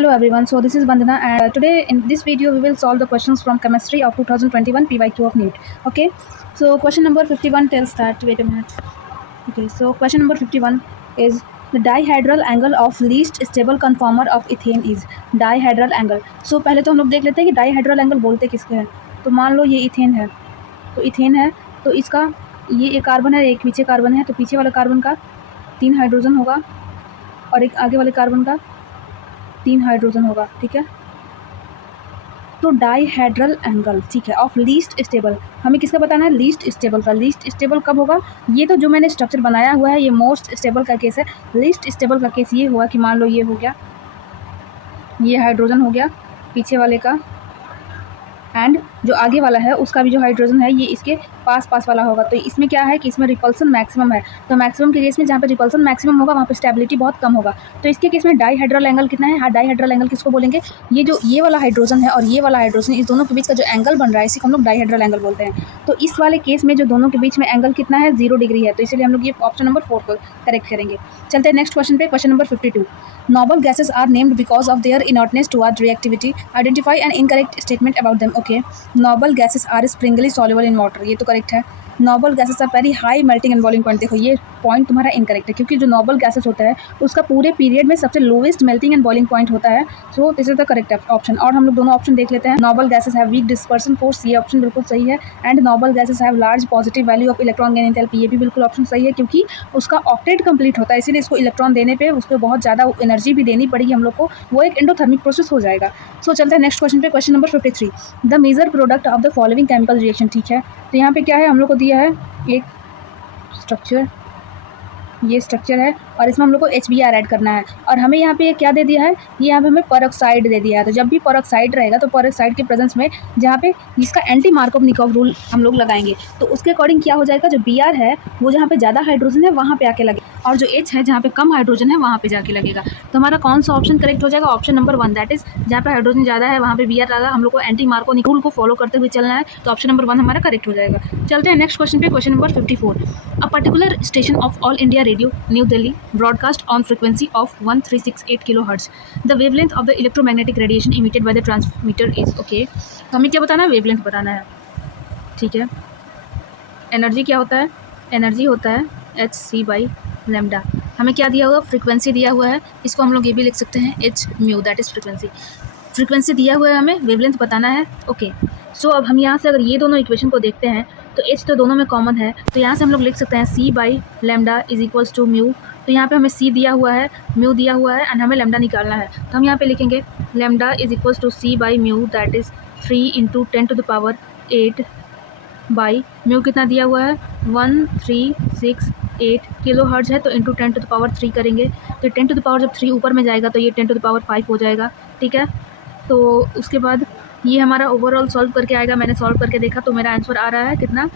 Hello everyone, so this is Vandana and today in this video we will solve the questions from chemistry of 2021 PYQ of NEET. Okay, so question number 51 tells that, wait a minute. Okay, so question number 51 is the dihedral angle of least stable conformer of ethane is dihedral angle. So पहले तो हम लोग देख लेते हैं कि dihedral angle बोलते किसके हैं. तो मान लो ये इथेन है, तो इथेन है तो इसका ये एक कार्बन है, एक पीछे कार्बन है, तो पीछे वाले कार्बन का 3 हाइड्रोजन होगा और एक आगे वाले कार्बन का 3 हाइड्रोजन होगा. ठीक है, तो डाईहेड्रल एंगल, ठीक है, ऑफ लीस्ट स्टेबल. हमें किसका बताना है? लीस्ट स्टेबल का. लीस्ट स्टेबल कब होगा? ये तो जो मैंने स्ट्रक्चर बनाया हुआ है ये मोस्ट स्टेबल का केस है. लीस्ट स्टेबल का केस ये हुआ कि मान लो ये हो गया, ये हाइड्रोजन हो गया पीछे वाले का, एंड जो आगे वाला है उसका भी जो हाइड्रोजन है ये इसके पास वाला होगा. तो इसमें क्या है कि इसमें रिपल्सन मैक्सिमम है. तो मैक्सिमम के केस में जहाँ पे रिपल्सन मैक्सिमम होगा वहाँ पे स्टेबिलिटी बहुत कम होगा. तो इसके केस में डाईहेड्रल एंगल कितना है? हाँ, डाईहेड्रल एंगल किसको बोलेंगे? ये जो ये वाला हाइड्रोजन है और ये वाला हाइड्रोजन, इस दोनों के बीच का जो एंगल बन रहा है इसी को हम लोग डाईहेड्रल एंगल बोलते हैं. तो इस वाले केस में जो दोनों के बीच में एंगल कितना है? 0 डिग्री है. तो इसलिए हम लोग ये ऑप्शन नंबर 4 को करेक्ट करेंगे. चलते हैं नेक्स्ट क्वेश्चन पे. Question number 52. Noble gases are named because of their inertness toward reactivity. Identify an incorrect statement about them. Okay. Noble gases are springly soluble in water. ये तो correct है. Noble gases are very high melting and boiling point. देखो ये point तुम्हारा incorrect है क्योंकि जो noble gases होता है उसका पूरे पीरियड में सबसे lowest melting and boiling point होता है. So this is the correct option. और हम लोग दोनों ऑप्शन देख लेते हैं. Noble gases have week dispersion force, ये ऑप्शन बिल्कुल सही है. And noble gases have large positive value of electron gain enthalpy, ये भी बिल्कुल ऑप्शन सही है क्योंकि उसका ऑक्टेट कंप्लीट होता है, इसीलिए इसको इलेक्ट्रॉन देने पे उसको बहुत ज़्यादा एनर्जी भी देनी पड़ेगी हम लोग को, वो एक एंडोथर्मिक प्रोसेस हो जाएगा. सो चलते हैं नेक्स्ट क्वेश्चन पे. Question number 53. The major product of the following chemical reaction. ठीक है, तो यहाँ पे क्या है, हम लोग को दिया है एक स्ट्रक्चर, ये स्ट्रक्चर है और इसमें हम लोग को HBr ऐड करना है. और हमें यहाँ पे क्या दे दिया है? ये यहाँ पे हमें परऑक्साइड दे दिया है. तो जब भी परऑक्साइड रहेगा तो परऑक्साइड के प्रेजेंस में जहाँ पे इसका एंटी मार्कोव-निकोव रूल हम लोग लगाएंगे तो उसके अकॉर्डिंग क्या हो जाएगा, जो Br है वो जहाँ पे ज़्यादा हाइड्रोजन है वहाँ पे आके लगेगा और जो H है जहाँ पे कम हाइड्रोजन है वहाँ पे जाके लगेगा. तो हमारा कौन सा ऑप्शन करेक्ट हो जाएगा? ऑप्शन नंबर 1, दैट इज जहाँ पे हाइड्रोजन ज़्यादा है वहाँ पे Br लगा. हम लोग को एंटी मार्कोव रूल को फॉलो करते हुए चलना है. तो ऑप्शन नंबर 1 हमारा करेक्ट हो जाएगा. चलते हैं नेक्स्ट क्वेश्चन पे. Question number 54. A particular station of all India radio new Delhi broadcast on frequency of 1368 kilohertz. The wavelength of the electromagnetic radiation emitted by the transmitter is. Okay, तो हमें क्या बताना है? वेवलेंथ बताना है. ठीक है, एनर्जी क्या होता है? एनर्जी होता है hc/λ. हमें क्या दिया हुआ? फ्रीक्वेंसी दिया हुआ है. इसको हम लोग ये भी लिख सकते हैं h mu, that is frequency. Frequency दिया हुआ है, हमें वेवलेंथ बताना है. ओके, सो अब हम यहाँ से अगर ये दोनों इक्वेशन को देखते हैं तो h तो दोनों में कॉमन है, तो यहाँ से हम लोग लिख सकते हैं c/λ is equals to mu. तो यहाँ पे हमें c दिया हुआ है, म्यू दिया हुआ है एंड हमें लैम्डा निकालना है. तो हम यहाँ पे लिखेंगे लैम्डा इज इक्वल्स टू c/म्यू, दैट इज़ 3 × 10⁸ बाई म्यू कितना दिया हुआ है? 1368 किलो हर्ट्ज है. तो इंटू 10⁻³ करेंगे तो 10⁻³ जब 3 ऊपर में जाएगा तो ये 10⁵ हो जाएगा. ठीक है, तो उसके बाद ये हमारा ओवरऑल सॉल्व करके आएगा. मैंने सॉल्व करके देखा तो मेरा आंसर आ रहा है कितना?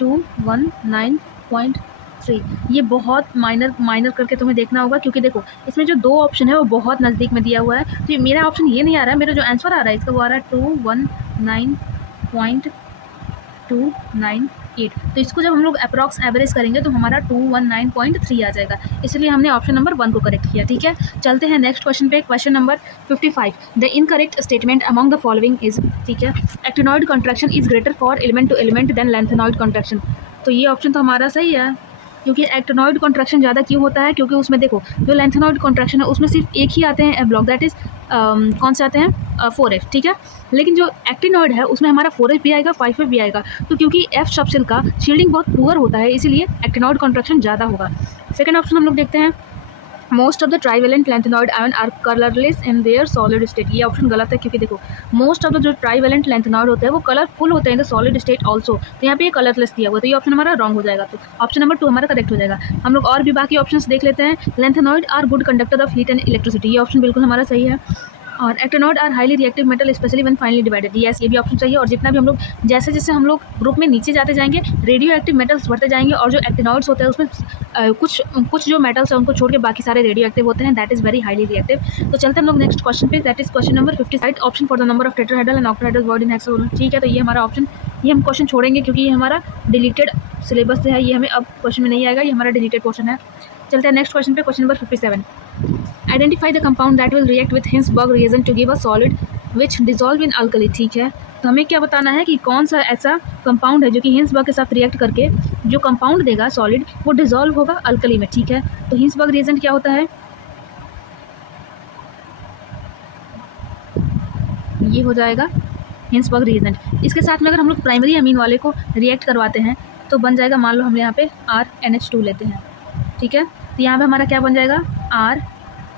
219.3. ये बहुत माइनर करके तुम्हें देखना होगा क्योंकि देखो इसमें जो 2 ऑप्शन है वो बहुत नज़दीक में दिया हुआ है. तो ये मेरा ऑप्शन ये नहीं आ रहा है, मेरा जो आंसर आ रहा है इसका वो आ रहा है 219.298. तो इसको जब हम लोग अप्रॉक्स एवरेज करेंगे तो हमारा 219.3 आ जाएगा. इसलिए हमने ऑप्शन नंबर 1 को करेक्ट किया. ठीक है, चलते हैं नेक्स्ट क्वेश्चन पे. Question number 55. The incorrect statement among the following is. ठीक है, actinoid contraction is greater for element to element than lanthanoid contraction. तो ये ऑप्शन तो हमारा सही है क्योंकि एक्टिनॉइड कॉन्ट्रैक्शन ज़्यादा क्यों होता है? क्योंकि उसमें देखो जो लैंथेनॉइड कॉन्ट्रैक्शन है उसमें सिर्फ एक ही आते हैं एफ ब्लॉक, दैट इज़ कौन से आते हैं? 4F. ठीक है, लेकिन जो एक्टिनॉइड है उसमें हमारा 4F भी आएगा, 5F भी आएगा. तो क्योंकि F सबसेल का शील्डिंग बहुत पुअर होता है इसीलिए एक्टिनॉइड कॉन्ट्रैक्शन ज़्यादा होगा. सेकेंड ऑप्शन हम लोग देखते हैं. Most of the trivalent lanthanoid ion are colourless in their solid state. ये ऑप्शन गलत है क्योंकि देखो मोस्ट ऑफ द जो ट्राईवेलेंट लैंथेनॉइड होते हैं वो कलरफुल होते हैं in the solid state also. तो यहाँ पे ये कलरलेस दिया हुआ, तो ये ऑप्शन हमारा रॉन्ग हो जाएगा. तो ऑप्शन नंबर 2 हमारा करेक्ट हो जाएगा. हम लोग और भी बाकी ऑप्शंस देख लेते हैं. Lanthanoid are good conductor of heat and electricity, ये ऑप्शन बिल्कुल हमारा सही है. और actinoid are highly reactive metal specially when finely divided. Yes, ये भी ऑप्शन चाहिए. और जितना भी हम लोग जैसे जैसे हम लोग ग्रुप में नीचे जाते जाएंगे रेडियो एक्टिव मेटल्स बढ़ते जाएंगे और जो एक्टिनॉइड्स होते हैं उसमें कुछ जो मेटल्स हैं उनको छोड़ के बाकी सारे रेडियो एक्टिव होते हैं, that is very highly reactive. तो चलते हम लोग नेक्स्ट क्वेश्चन पे, that is question number 58. Option for the number of tetrahedral and octahedral bond in hexagonal. ठीक है, तो ये हमारा ऑप्शन, ये हम क्वेश्चन छोड़ेंगे क्योंकि ये हमारा डिलीटेड सिलेबस से है, ये हमें अब क्वेश्चन में नहीं आएगा, ये हमारा डिलीटेड क्वेश्चन है. चलते हैं नेक्स्ट क्वेश्चन पे. Question number 57. Identify the compound that will react with Hinsberg reagent to give a solid which dissolve in alkali. ठीक है, तो हमें क्या बताना है कि कौन सा ऐसा कंपाउंड है जो कि हिंसबर्ग के साथ रिएक्ट करके जो कंपाउंड देगा सॉलिड वो डिजॉल्व होगा अल्कली में। ठीक है, तो हिंसबर्ग रिएजेंट क्या होता है, ये हो जाएगा हिंसबर्ग रिएजेंट। इसके साथ में अगर हम लोग प्राइमरी अमीन वाले को रिएक्ट करवाते हैं तो बन जाएगा, मान लो हम यहाँ पे RNH2 लेते हैं। ठीक है, तो यहाँ पे हमारा क्या बन जाएगा,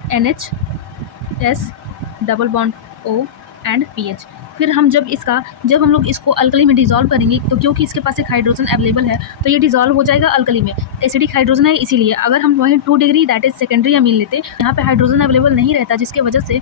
RNHS double bond O and PH। फिर हम जब हम लोग इसको अल्कली में डिज़ोल्व करेंगे तो क्योंकि इसके पास एक हाइड्रोजन अवेलेबल है तो ये डिज़ोल्व हो जाएगा अल्कली में। एसिडिक हाइड्रोजन है इसीलिए। अगर हम वहीं 2 degree that is secondary amine लेते, यहाँ पे हाइड्रोजन अवेलेबल नहीं रहता जिसकी वजह से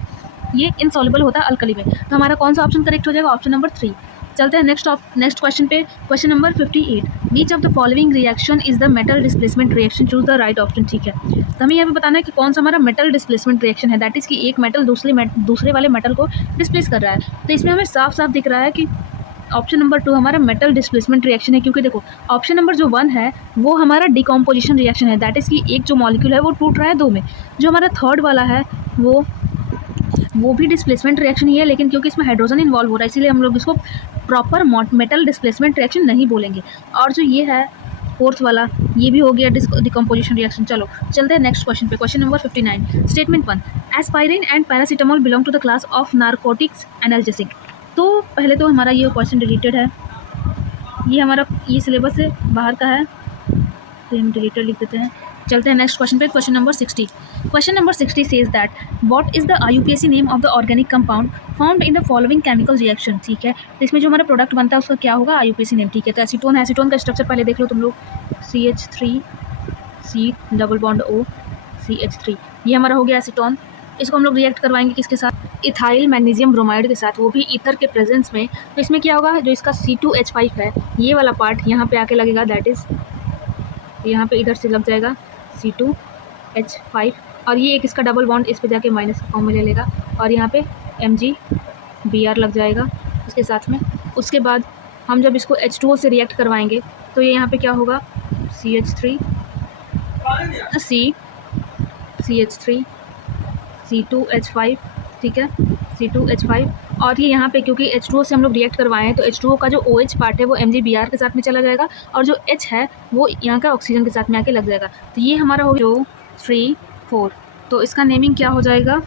ये इनसॉल्युबल होता है अल्कली में। तो हमारा कौन सा ऑप्शन करेक्ट हो जाएगा, ऑप्शन नंबर 3। चलते हैं नेक्स्ट क्वेश्चन पे। Question number 58, beach of the following reaction is the metal displacement reaction, choose the right option. ठीक है, तो हमें यहाँ पे बताना है कि कौन सा हमारा मेटल डिस्प्लेसमेंट रिएक्शन है, दैट इज़ कि एक मेटल दूसरे वाले मेटल को डिस्प्लेस कर रहा है। तो इसमें हमें साफ साफ दिख रहा है कि ऑप्शन नंबर 2 हमारा मेटल डिस्प्लेसमेंट रिएक्शन है, क्योंकि देखो ऑप्शन नंबर जो 1 है वो हमारा डिकम्पोजिशन रिएक्शन है, दैट इज़ कि एक जो मॉलिक्यूल है वो टूट रहा है 2 में। जो हमारा थर्ड वाला है वो भी डिस्प्लेसमेंट रिएक्शन ही है, लेकिन क्योंकि इसमें हाइड्रोजन इन्वॉल्व हो रहा है इसीलिए हम लोग इसको प्रॉपर मेटल डिस्प्लेसमेंट रिएक्शन नहीं बोलेंगे। और जो ये है फोर्थ वाला, ये भी हो गया डिकम्पोजिशन रिएक्शन। चलो चलते हैं नेक्स्ट क्वेश्चन पे। Question number 59, statement 1, aspirin and paracetamol belong to the class of narcotics analgesic. तो पहले तो हमारा ये क्वेश्चन डिलीटेड है, ये सिलेबस से बाहर का है तो हम डिलीटेड लिख देते हैं। चलते हैं नेक्स्ट क्वेश्चन पे। Question number 60, question number 60 says that what is the IUPAC name of the organic compound found in the following chemical reaction. ठीक है, तो इसमें जो हमारा प्रोडक्ट बनता है उसका क्या होगा, IUPAC नेम। ठीक है, तो एसीटोन का स्ट्रक्चर पहले देख लो तुम लोग, CH3C double bond O CH3, ये हमारा हो गया एसीटोन। इसको हम लोग रिएक्ट करवाएंगे किसके साथ, इथाइल मैग्नीशियम ब्रोमाइड के साथ, वो भी ईथर के प्रेजेंस में। तो इसमें क्या होगा, जो इसका C2H5 है ये वाला पार्ट यहाँ पे आके लगेगा, दैट इज़ यहाँ पे इधर से लग जाएगा C2H5, और ये एक इसका डबल बॉन्ड इस पे जाके माइनस फॉर्म में ले लेगा, और यहाँ पे MgBr लग जाएगा इसके साथ में। उसके बाद हम जब इसको H2O से रिएक्ट करवाएंगे तो ये यहाँ पे क्या होगा, CH3 C2H5, ठीक है, C2H5। और ये यहाँ पे क्योंकि H2O से हम लोग रिएक्ट करवाए हैं तो H2O का जो OH पार्ट है वो MgBr के साथ में चला जाएगा, और जो H है वो यहाँ का ऑक्सीजन के साथ में आके लग जाएगा। तो ये हमारा हो गया 2 3 4। तो इसका नेमिंग क्या हो जाएगा,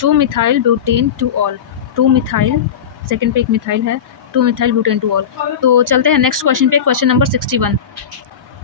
2 methyl butane two all, 2 methyl, second पे एक मिथाइल है, 2 मिथाइल ब्यूटेन टू ऑल। तो चलते हैं नेक्स्ट क्वेश्चन पे। Question number 61,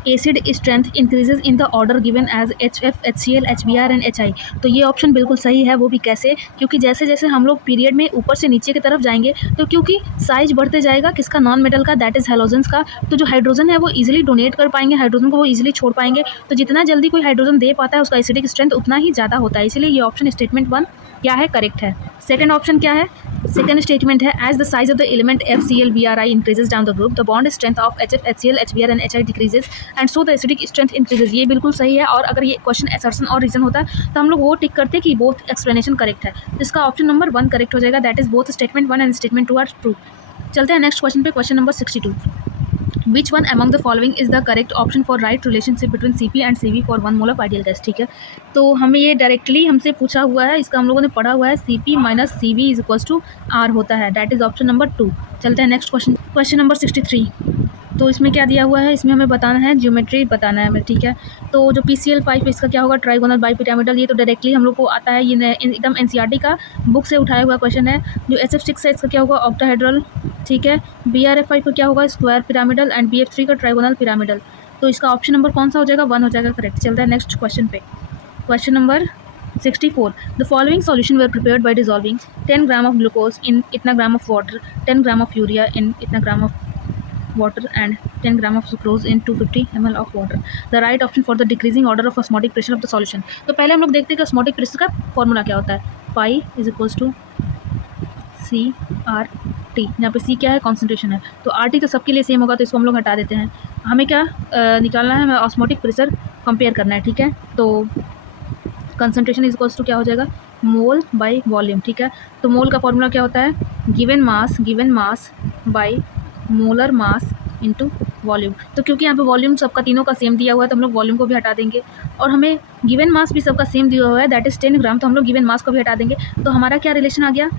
acid strength increases in the order given as HF HCl HBr and HI। तो ये ऑप्शन बिल्कुल सही है, वो भी कैसे, क्योंकि जैसे जैसे हम लोग पीरियड में ऊपर से नीचे की तरफ जाएंगे तो क्योंकि साइज बढ़ते जाएगा किसका, नॉन मेटल का, दैट इज़ हैलोजेंस का। तो जो हाइड्रोजन है वो इजीली डोनेट कर पाएंगे, हाइड्रोजन को वो इजीली छोड़ पाएंगे। तो जितना जल्दी कोई हाइड्रोजन दे पाता है उसका एसिडिक स्ट्रेंथ उतना ही ज़्यादा होता है, इसलिए ये ऑप्शन स्टेटमेंट 1 क्या है, करेक्ट है। सेकंड ऑप्शन क्या है, सेकंड स्टेटमेंट है, as the size of the element FCl-BrI increases down the group the bond strength of HF HCl HBr and HI decreases and so the acidic strength increases. ये बिल्कुल सही है, और अगर ये क्वेश्चन असर्शन और reason होता तो हम लोग वो टिक करते कि बोथ एक्सप्लेनेशन करेक्ट है। इसका ऑप्शन नंबर 1 करेक्ट हो जाएगा, that is both statement 1 and statement 2 are true. चलते हैं नेक्स्ट क्वेश्चन पे। Question number 62, Which one among the following is the correct option for right relationship between Cp and Cv for 1 mole of ideal gas। ठीक है, तो हमें ये directly हमसे पूछा हुआ है, इसका हम लोगों ने पढ़ा हुआ है, Cp minus Cv is equals to R होता है, दैट इज ऑप्शन नंबर 2। चलते हैं नेक्स्ट क्वेश्चन। क्वेश्चन नंबर 63, तो इसमें क्या दिया हुआ है, इसमें हमें बताना है, ज्योमेट्री बताना है हमें। ठीक है, तो जो PCl5 इसका क्या होगा, ट्राइगोनल बाइपिरामिडल। ये तो डायरेक्टली हम लोग को आता है, ये एकदम NCERT का बुक से उठाया हुआ क्वेश्चन है। जो SF6 है इसका क्या होगा, ऑक्टाहेड्रल। ठीक है, BRF5 का क्या होगा, स्क्वायर पिरामिडल, एंड BF3 का ट्राइगोनल पिरामिडल। तो इसका ऑप्शन नंबर कौन सा हो जाएगा, 1 हो जाएगा, करेक्ट। चलता है नेक्स्ट क्वेश्चन पे। Question number 64, the following solution were prepared by dissolving 10 gram of glucose in इतना gram of water, 10 gram of urea in इतना gram of water and 10 gram of sucrose in 250 ml of water. The right option for the decreasing order of osmotic pressure of the solution। तो पहले हम लोग देखते हैं कि osmotic pressure का formula क्या होता है, pi is equals to CRT, यहाँ पे C क्या है, कॉन्सेंट्रेशन है, तो RT तो सबके लिए सेम होगा, तो इसको हम लोग हटा देते हैं। हमें क्या निकालना है, हमें ऑस्मोटिक प्रेशर कंपेयर करना है। ठीक है, तो कंसनट्रेशन इज इक्वल्स टू क्या हो जाएगा, मोल बाई वॉल्यूम। ठीक है, तो मोल का फॉर्मूला क्या होता है, given mass by molar mass into volume. तो क्योंकि यहाँ पे वॉल्यूम सबका तीनों का सेम दिया हुआ है तो हम लोग वॉल्यूम को भी हटा देंगे, और हमें गिवन मास भी सबका सेम दिया हुआ है, दैट इज़ 10 ग्राम, तो हम लोग गिवन मास को भी हटा देंगे। तो हमारा क्या रिलेशन आ गया,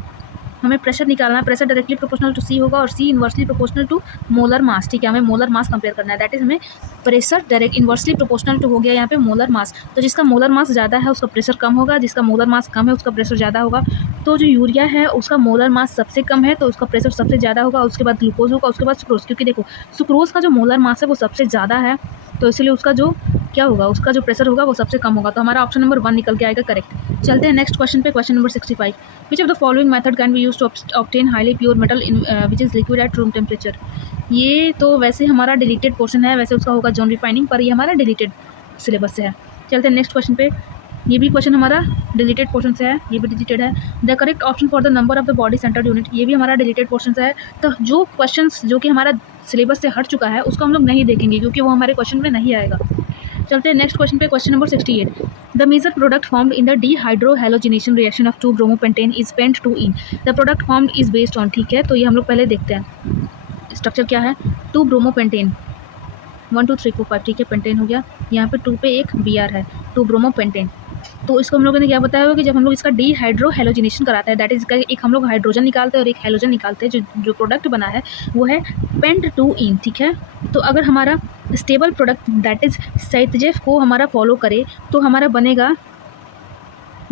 हमें प्रेशर निकालना है, pressure directly proportional to C होगा और C inversely proportional to molar mass. ठीक है, हमें मोलर मास कंपेयर करना है, दैट इज हमें pressure direct inversely proportional to हो गया यहाँ पे मोलर मास। तो जिसका मोलर मास ज़्यादा है उसका प्रेशर कम होगा, जिसका मोलर मास कम है उसका प्रेशर ज़्यादा होगा। तो जो यूरिया है उसका मोलर मास सबसे कम है तो उसका प्रेशर सबसे ज़्यादा होगा, उसके बाद ग्लूकोज होगा, उसके बाद सुक्रोज, क्योंकि देखो सुक्रोज का जो मोलर मास है वो सबसे ज़्यादा है तो इसलिए उसका जो क्या होगा, उसका जो प्रेशर होगा वो सबसे कम होगा। तो हमारा ऑप्शन नंबर 1 निकल के आएगा करेक्ट। चलते हैं नेक्स्ट क्वेश्चन पे, question number 65। Which of the following method can be use to obtain highly pure metal in which is liquid at room temperature. ये तो वैसे हमारा डिलीटेड पोर्शन है, वैसे उसका होगा जॉन रिफाइनिंग, पर ये हमारा डिलीटेड सिलेबस से है। चलते हैं नेक्स्ट क्वेश्चन पे, ये भी क्वेश्चन हमारा डिलीटेड पोर्शन से है, ये भी डिलीटेड है। The correct option for the number of the body centred unit, ये भी हमारा डिलीटेड पोर्शन से है। तो जो क्वेश्चंस जो कि हमारा सिलेबस से हट चुका है उसको हम लोग नहीं देखेंगे क्योंकि वो हमारे क्वेश्चन में नहीं आएगा। चलते हैं नेक्स्ट क्वेश्चन पे, question number 68। The major product formed in the dehydrohalogenation reaction of two bromopentane is pent two ene. The product formed is based on, ठीक है, तो ये हम लोग पहले देखते हैं स्ट्रक्चर क्या है। 2-ब्रोमोपेंटेन 1 2 3 4 5, ठीक है, पेंटेन हो गया, यहाँ पे 2 पे एक Br है, 2-ब्रोमोपेंटेन। तो इसको हम लोगों ने क्या बताया हुआ कि जब हम लोग इसका डीहाइड्रोहैलोजिनेशन कराते हैं, दैट इज एक हम लोग हाइड्रोजन निकालते हैं और एक हैलोजन निकालते हैं, जो प्रोडक्ट बना है वो है पेंट 2-इन, ठीक है। तो अगर हमारा स्टेबल प्रोडक्ट दैट इज साइटजेफ को हमारा फॉलो करे तो हमारा बनेगा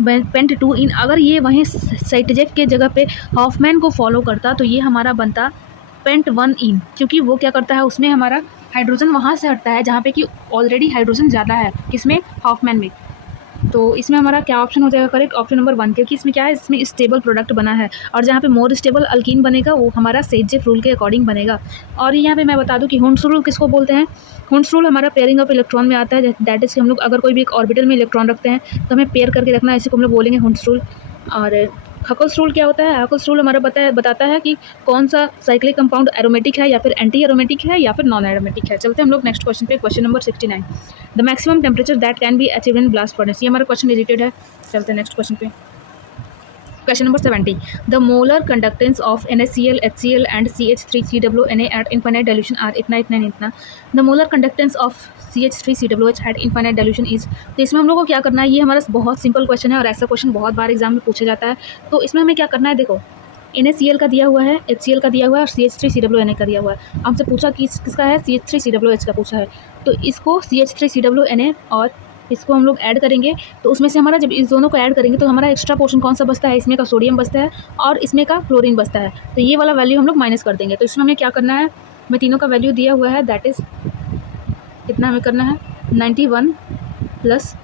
पेंट 2-इन। अगर ये वहीं साइटजेफ के जगह पे हॉफमैन को फॉलो करता तो ये हमारा बनता पेंट 1-इन, क्योंकि वो क्या करता है उसमें हमारा हाइड्रोजन वहाँ से हटता है जहाँ पे कि ऑलरेडी हाइड्रोजन ज़्यादा है, किसमें, हॉफमैन में। तो इसमें हमारा क्या ऑप्शन हो जाएगा करेक्ट, ऑप्शन नंबर 1, क्योंकि इसमें क्या है, इसमें स्टेबल प्रोडक्ट बना है और जहाँ पे मोर स्टेबल अल्कीन बनेगा वो हमारा सेटजेफ रूल के अकॉर्डिंग बनेगा। और यहाँ पे मैं बता दूँ कि हुंड्स रूल किसको बोलते हैं। हुंड्स रूल हमारा पेयरिंग ऑफ इलेक्ट्रॉन में आता है, दैट इज हम लोग अगर कोई भी एक ऑर्बिटल में इलेक्ट्रॉन रखते हैं तो हमें पेयर करके रखना है, इसी को हम लोग बोलेंगे हुंड्स रूल। और हकल्स रूल क्या होता है, हकल्स रूल हमारा बताता है कि कौन सा साइक्लिक कंपाउंड एरोमेटिक है या फिर एंटी एरोमेटिक है या फिर नॉन एरोमेटिक है। चलते हैं हम लोग नेक्स्ट क्वेश्चन पे, question number 69। The maximum temperature that can be achieved in blast furnace, ये हमारा क्वेश्चन रिलेटेड है। चलते हैं नेक्स्ट क्वेश्चन पे, question number 70। The molar conductance of NaCl, HCl and CH3COONA at infinite dilution are इतना। The molar conductance of CH3COOH at infinite dilution is. तो इसमें हम लोग को क्या करना है, ये हमारा बहुत सिंपल क्वेश्चन है और ऐसा क्वेश्चन बहुत बार एग्जाम में पूछा जाता है। तो इसमें हमें क्या करना है, देखो NaCl का दिया हुआ है, HCl का दिया हुआ है और CH3COONA का दिया हुआ है। हमसे पूछा कि किसका है, CH3COOH का पूछा है। तो इसको CH3COONA और इसको हम लोग ऐड करेंगे तो उसमें से हमारा जब इस दोनों को ऐड करेंगे तो हमारा एक्स्ट्रा पोर्शन कौन सा बचता है, इसमें का सोडियम बचता है और इसमें का क्लोरीन बचता है। तो ये वाला वैल्यू हम लोग माइनस कर देंगे। तो इसमें हमें क्या करना है, हमें तीनों का वैल्यू दिया हुआ है, दैट इज़ कितना हमें करना है 91 +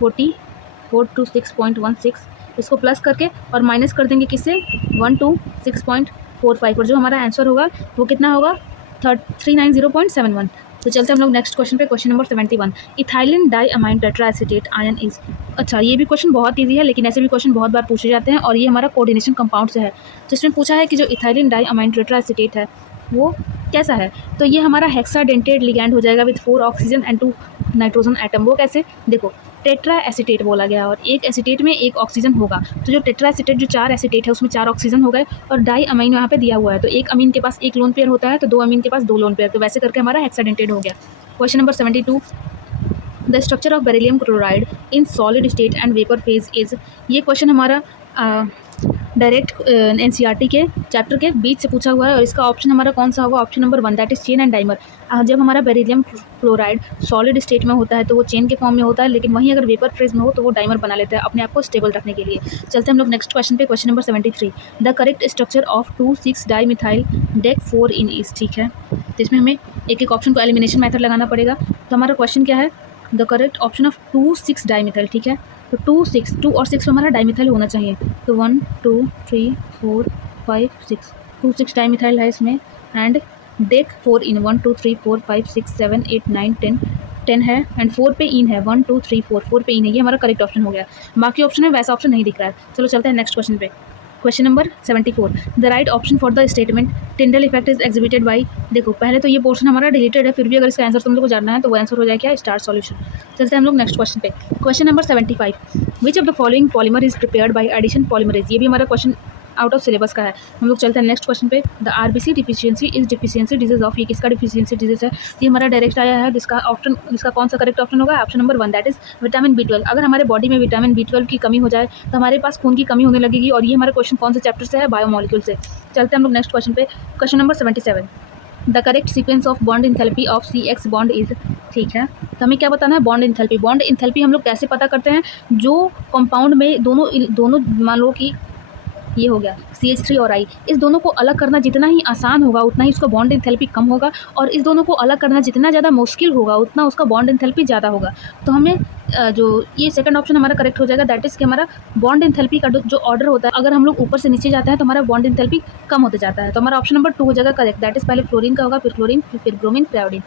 426.16, इसको प्लस करके और माइनस कर देंगे किससे, 126.45, और जो हमारा आंसर होगा वो कितना होगा 390.71। तो चलते हम लोग नेक्स्ट क्वेश्चन पे, question number 71। Ethylene diamine tetraacetate ion is. अच्छा, ये भी क्वेश्चन बहुत इजी है लेकिन ऐसे भी क्वेश्चन बहुत बार पूछे जाते हैं और ये हमारा कोऑर्डिनेशन कंपाउंड से है। तो इसमें पूछा है कि जो इथाइलिन डाइअमाइन टेट्राएसिटेट है वो कैसा है। तो ये हमारा हेक्साडेंटेड लिगैंड हो जाएगा with 4 oxygen and 2 nitrogen atom. वो कैसे, देखो टेट्रा एसिटेट बोला गया और एक एसिटेट में एक ऑक्सीजन होगा, तो जो टेट्रा एसिटेट जो 4 एसिटेट है उसमें 4 ऑक्सीजन हो गए और डाई अमीन यहाँ पे दिया हुआ है, तो एक अमीन के पास एक लोन पेयर होता है तो 2 अमीन के पास 2 लोन पेयर, तो वैसे करके हमारा हेक्साडेंटेड हो गया। Question number 72। The structure of beryllium chloride in solid state and vapour phase is. ये क्वेश्चन हमारा डायरेक्ट NCERT के चैप्टर के बीच से पूछा हुआ है और इसका ऑप्शन हमारा कौन सा होगा, option number 1, that is chain and dimer. जब हमारा बेरिलियम क्लोराइड सॉलिड स्टेट में होता है तो वो चेन के फॉर्म में होता है, लेकिन वहीं अगर वेपर फेज में हो तो वो डाइमर बना लेता है अपने आप को स्टेबल रखने के लिए। चलते हम लोग नेक्स्ट क्वेश्चन पे, question number 73। The correct structure of two six dimethyl dec four ene is, ठीक है। तो इसमें हमें एक एक ऑप्शन को एलिमिनेशन मेथड लगाना पड़ेगा। तो हमारा क्वेश्चन क्या है, द करेक्ट ऑप्शन ऑफ 2,6-डाइमिथाइल, ठीक है। तो 2 और 6 हमारा डाइमिथाइल होना चाहिए। तो 1 2 3 4 5 6 2 डाइमिथाइल है इसमें एंड डेक 4 इन 1 2 3 4 5 6 7 8 9 10 है एंड 4 पे इन है 1 2 3 4 पे इन है। ये हमारा करेक्ट ऑप्शन हो गया। बाकी ऑप्शन है वैसा ऑप्शन नहीं दिख रहा है। चलो चलते हैं नेक्स्ट क्वेश्चन पे, question number 74। The right option for the statement Tyndall effect is exhibited by. देखो पहले तो ये पोर्शन हमारा डिलीटेड है, फिर भी अगर इसका आंसर तुम लोग को जानना है तो वो आंसर हो जाएगा क्या, स्टार सॉल्यूशन। चलते हैं हम लोग नेक्स्ट क्वेश्चन पे, question number 75। Which of the following polymer is prepared by addition polymerase. ये भी हमारा क्वेश्चन आउट ऑफ सिलेबस का है। हम लोग चलते हैं नेक्स्ट क्वेश्चन पे। The RBC deficiency is deficiency disease of, ये किसका डिफिशियंसी डिजीज है? ये हमारा डायरेक्ट आया है, जिसका ऑप्शन, जिसका कौन सा करेक्ट ऑप्शन होगा? Option number 1, that is vitamin B12। अगर हमारे बॉडी में विटामिन B12 की कमी हो जाए तो हमारे पास खून की कमी होने लगेगी। और ये हमारा क्वेश्चन कौन से चैप्टर से है? बायोमोलिक्यूल से। चलते हैं हम लोग नेक्स्ट क्वेश्चन पे। Question number 77, the correct sequence of bond enthalpy of CX bond is. ठीक है, तो हमें क्या बताना है? Bond enthalpy. बॉन्ड इंथैल्पी हम लोग कैसे पता करते हैं? जो कंपाउंड में दोनों मान लो कि ये हो गया CH3 और I, इस दोनों को अलग करना जितना ही आसान होगा उतना ही उसका बॉन्ड इंथैल्पी कम होगा, और इस दोनों को अलग करना जितना ज़्यादा मुश्किल होगा उतना उसका बॉन्ड इंथैल्पी ज़्यादा होगा। तो हमें जो ये सेकंड ऑप्शन हमारा करेक्ट हो जाएगा, दैट इज़ कि हमारा बॉन्ड इंथैल्पी का जो ऑर्डर होता है, अगर हम लोग ऊपर से नीचे जाते हैं तो हमारा बॉन्ड इंथैल्पी कम होते जाता है। तो हमारा ऑप्शन नंबर 2 हो जाएगा करेक्ट, दैट इज़ पहले फ्लोरीन का होगा, फिर क्लोरीन, फिर ब्रोमीन, फिर आयोडीन।